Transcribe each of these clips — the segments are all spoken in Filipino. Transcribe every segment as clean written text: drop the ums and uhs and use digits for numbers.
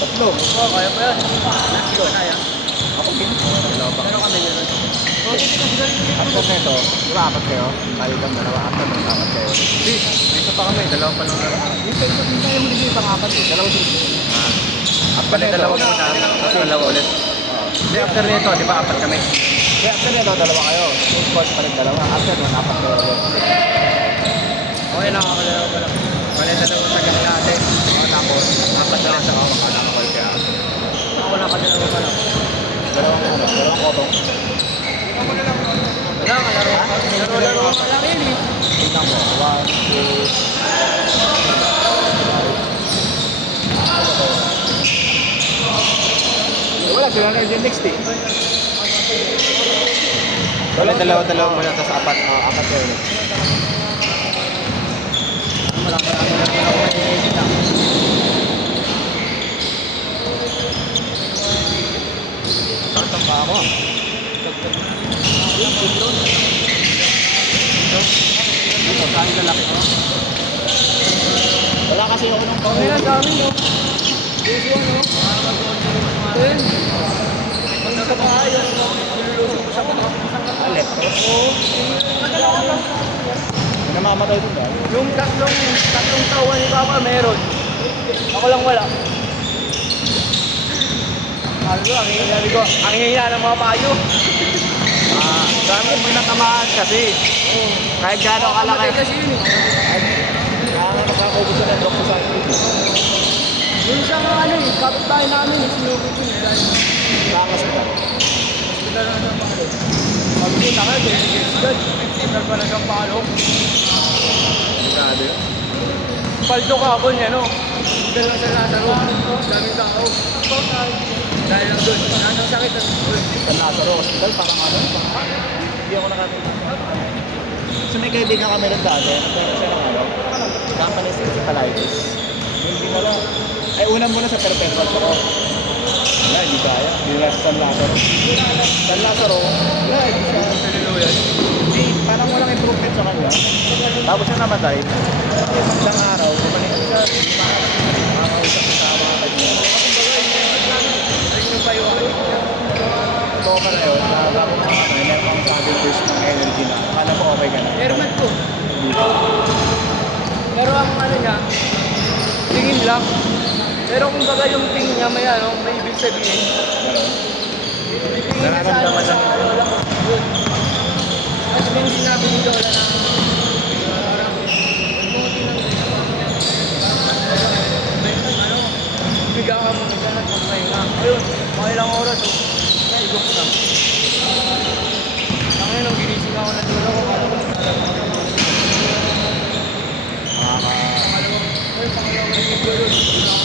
Tatlo. Oo, kaya pa yan. Tatlo. Ako din. Dalawa pa. Pero kami yun. After nito, di ba apat kayo? Tayo lang dalawa. After nito, apat kayo. Hindi, may isa pa kami. Dalawa pa lang naman. Dito tayo huli dito ang apat eh. Dalawa dito. After Balik nito, dalawa muna. Tapos dalawa ulit. Hindi, after nito, di ba apat kami? Kaya after nito, dalawa kayo. Yung squad pa rin dalawa. After nito, apat kayo ulit. Okay lang, ako dalawa pa lang. Balik dalawa sa galing natin. Tapos, apat na lang sa ako. Makakakawal kaya. Ako lang, dalawa pa lang. Dalawang kotong. Wala, kalaro. Laro-laro ka lang yun eh. Tingnan mo. 1, 2, wala sila na yung next eh. Wala dalawa-dalawa mo lang tapos apat. Apat kayo ulit. Marami na ako may lang. Tatang pa ako. Dito, saan lalaki ko? Wala kasi ako ng Ang hirap dami mo. Dito ano? Then, pag nasa bahay, nilulusok ko sa mga alit. Oo. Namamatay din ba? yung tatlong tawa ni Papa meron. Ako lang wala. Ang hihina ng mga payo. Dami mo natamaan kasi. Kahit gano'ng kalaki. Kamatay kasi yun eh. Nakakubos na ng doktor sa akin. Yung isang ano eh, kapitbahay namin eh, sinugod yun dahil Nakakaspital. hospital na ng palo. Pagpunta ka, delegates God, hospital pa na siyang palo. Grabe yun. Paldo ka ako niya, no? Hospital lang sa Lazaro. Daming tao. Dahil lang doon. Anong sakit na doon? Sa Lazaro Hospital, parang ano? Hindi ako nakakita. So may kaibigan kami rin dati. Nagkaroon siya ng ano? Company's encephalitis. Hindi na lang. Ay, unang muna sa perpetual ako. Wala, hindi kaya. Hindi na sa San Lazaro. San Lazaro, wala, hindi siya. Hindi, parang walang improvement sa kanya. Tapos siya namatay. Isang araw, bumalik siya. Makakausap sa mga kanya. Ito ka na yun, bago mga kami, meron kang sabing burst ng energy na. Akala mo okay ka na. Airman ko. Hindi pa. Pero ang ano niya, tingin lang. Pero kung baga yung tingin niya may ano, may ibig sabihin. Tingin niya sa ano, Nararamdaman sa lang. Lola ko. Yun. At may sinabi ni Lola na bigyan ka mo na at magpahinga. Ayun, mga ilang oras o, naigok na. Ang ngayon, ginising ako ng Lola ko, kala ko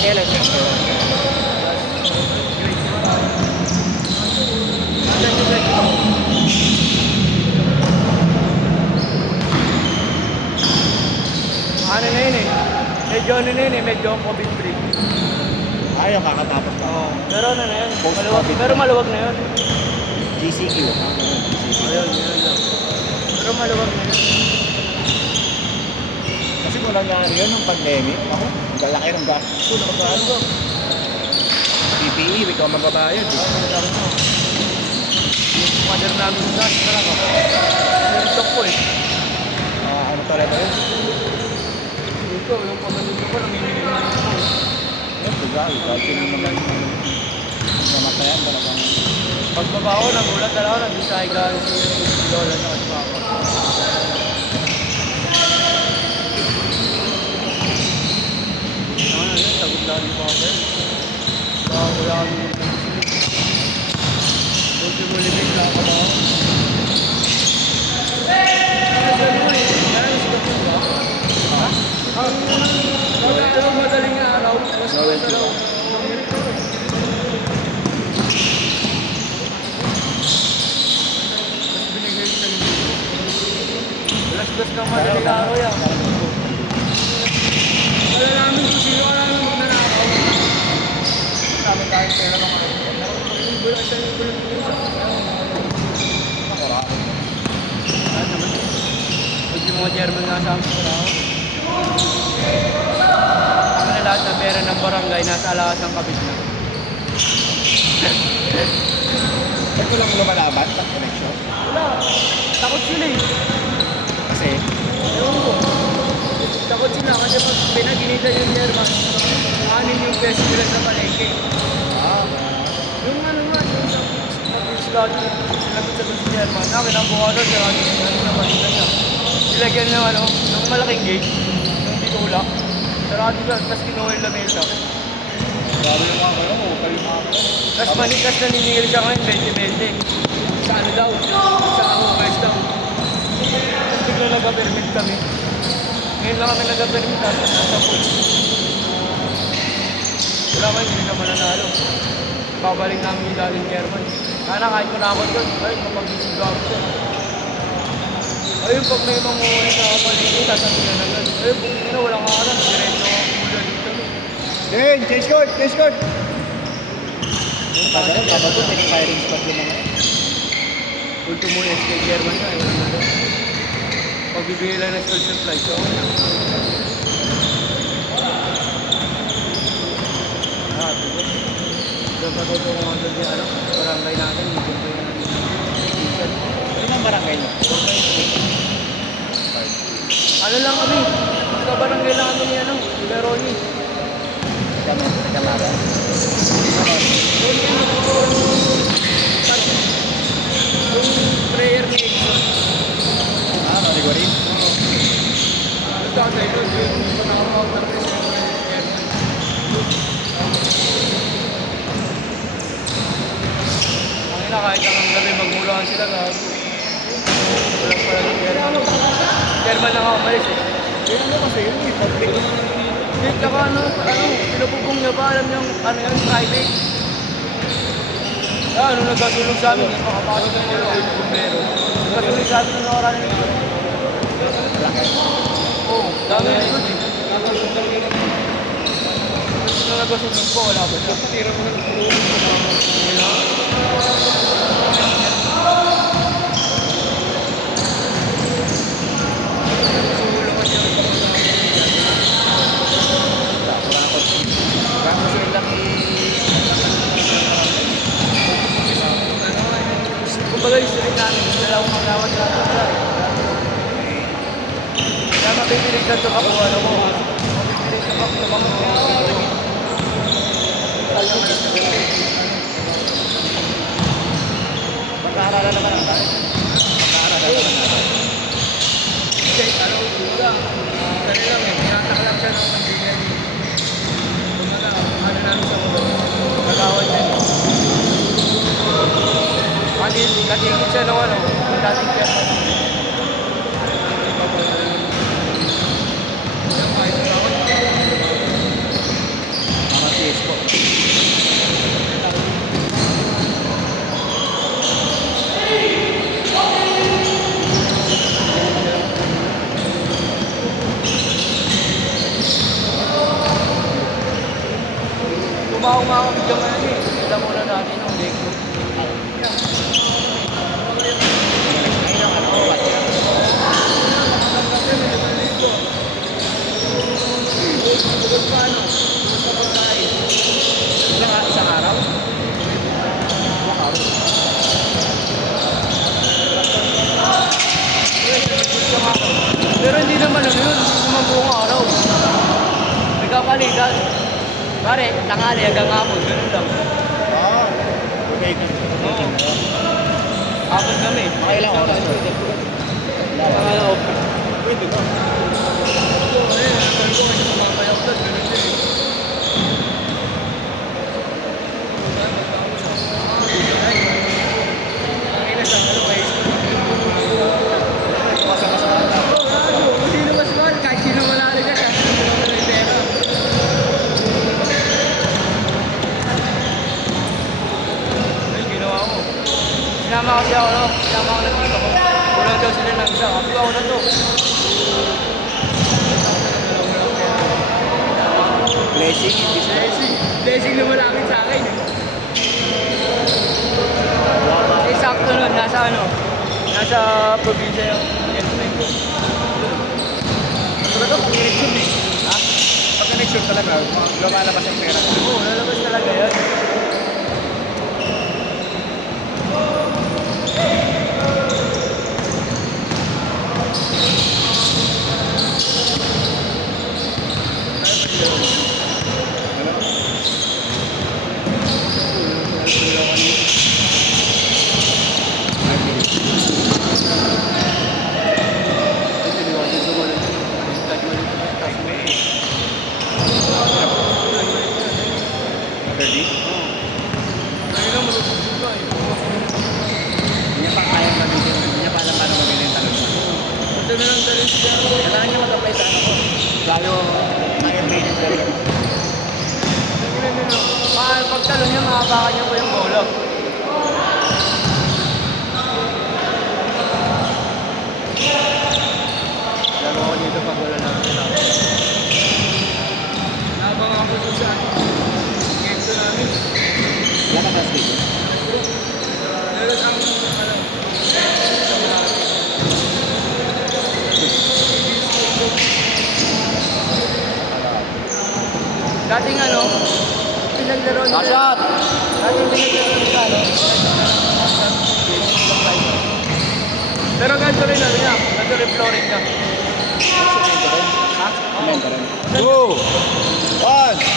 Kailan siya? ano na yun eh. Medyo ano na yun eh, medyo COVID-free. Ayaw, kakatapos pa. Oo. Pero ano na yun, Post-COVID. maluwag, pero maluwag na yun. GCQ. Ayun, yun lang. Pero maluwag na yun. Kasi kung nangyari yun nung pandemic, ako, ang galaki ng gastos ko. Nakapaan ko. PPE, ikaw magbabayad. Yung mother namin sa gas, talaga. Yung stock ko eh. Ano talaga yun? Dito, yung pamasuko ko, namimili naman ako. Yan, tugal. Kahit sino naman namatayan talagang. Pagbaba ko, nagulat talaga ako, nandun sa higaan si Lola sa kasama ko. Ano yun, sagot lang ni Papa. Wala kami yung multi-mulibig lang ako ba? Pero madaling araw, mas araw. Mas binigay sa linggo. Alas-dos ng madaling araw yan. Wala namin kung sino ka namin magnanakaw. Sabi tayo pera lang ako. Bulan siya yung bulan ko sa ano naman? Pag yung mga German nga sa amin, Kami na lahat ng pera ng barangay nasa alakas ng kabit na. Ba't ko lang lumalaban pag election? Wala. Takot sila eh. Kasi, Ewan ko. Takot sila kasi pag pinaginita yung chairman, anin yung best nila sa palengke. Yung ano nga, yung sa pag-slot, sinagot sa si chairman, namin ang bukalan, sarado yung ano na balita niya. Nilagyan ng ano, ng malaking gate, yung titula. Sarado siya, tapos kinuha yung lamesa. grabe yung mga kayo, kayo mga Tapos manikas na niningil siya ngayon, 20-20. Sa ano daw? Sa West daw. Tapos bigla nagpa-permit kami. Ngayon lang kami nagpa-permit, tapos nasa pool. Wala kayo, hindi naman nanalo. Babalik namin yung dating chairman. Sana kahit kunakot yun, ay, kapag-isip lang ako yun. Ayun, pag may manguhuli sa kapalingin, sasabihin na agad. Ayun, kung hindi na, walang alam, diretso ako mula dito. Din, change court, change court! Tagal, dapat ito, may firing spot yun mga Ulto mo yung SK chairman ka, wala na doon. Pagbibigay lang ng school supply, so okay na. Diba? Dapat ito kung ano din, ano, barangay natin, hindi ko yung season. Ano ang barangay niyo? Ano lang kami, sa barangay lang kami ni ano, Veroni. Kamara. Yung prayer ni Exxon. Ano, di ko rin? Tatay doon, yung panakawag ng presidente ni chairman. Ang ina, kahit ang gabi magmulahan sila, gago. Walang pala yung chairman. Chairman lang ako malis eh. Yun ano kasi yun, public. Hindi, tsaka pinupubong niya ba, alam niyo, ano yun, private. Ah, nung nagkasulong sa amin, makapasok na nila, bumbero. Nagkasulong sa amin ng oras nila. Oo, dami na yun eh. Nung nagkasulong po, wala ba? Tira mo ng pulong sa mga nila. Sulong ka siya. Tapos yun lang Kumbaga yung street namin, dalawang magawat na ito. Kaya mabibilig na ito ako, ano mo. Mabibilig na ako sa mga Mag-aaralan naman ang tayo. Mag-aaralan naman natin. Kahit ano, kumbaga, dali lang eh, tinatak lang siya ng kandila niya. Kumbaga, ano namin sa mga magawat niya. Katigit siya ng ano, yung dating piyasa. Mga PS po. Kumaw-maw ang bigyan nga niya eh. Alam mo na natin yung Lego. Isang araw? Pero hindi naman ano yun, hindi naman buong araw. Nagkapalitan. Pare, tangali hanggang hapon, ganun lang. Okay. Hapon kami. Mga ilang oras po? Ano? Pwede ba? Ayun, nagkal ko kasi mamamayang doon, ganun din eh. Ang ina sa ano, may kung sino mas mahal, kahit sino malali ka, kahit sino malali yung pera. Ayun, ginawa ko. Sinama kasi ako, no? Sinama ko na dito ko. Kulang daw sila ng isa. Kapag ako na to. Blessing, hindi siya. Blessing na malapit sa akin eh. Eh, sakto nun, nasa ano, nasa probinsya yung girlfriend ko. Ano ba ito? Pang-election eh. Ha? talaga, lumalabas yung pera. Oo, lalabas talaga yan. Ready? Ayun lang, malupit ka eh. Hindi niya pa kaya gamitin. Hindi niya pa alam paano gamitin yung talon niya. Ito na lang talaga siya. Kailangan niya mag-apply sa ano ko. Lalo, nag-training ka rin. Tingnan nyo no. Pagtalo niya, makabakan niya po yung bola. Lalo ako dito pag wala lang sila. Nabang ako doon sa gate namin. Wala ka class dito? Pero ang dating ano, pinaglaro nila. Shot! Dating pinaglaro nila, ano? Pero ganito rin ano niya, ganito rin flooring niya. Semento rin. Ha? Semento rin. 2! 1!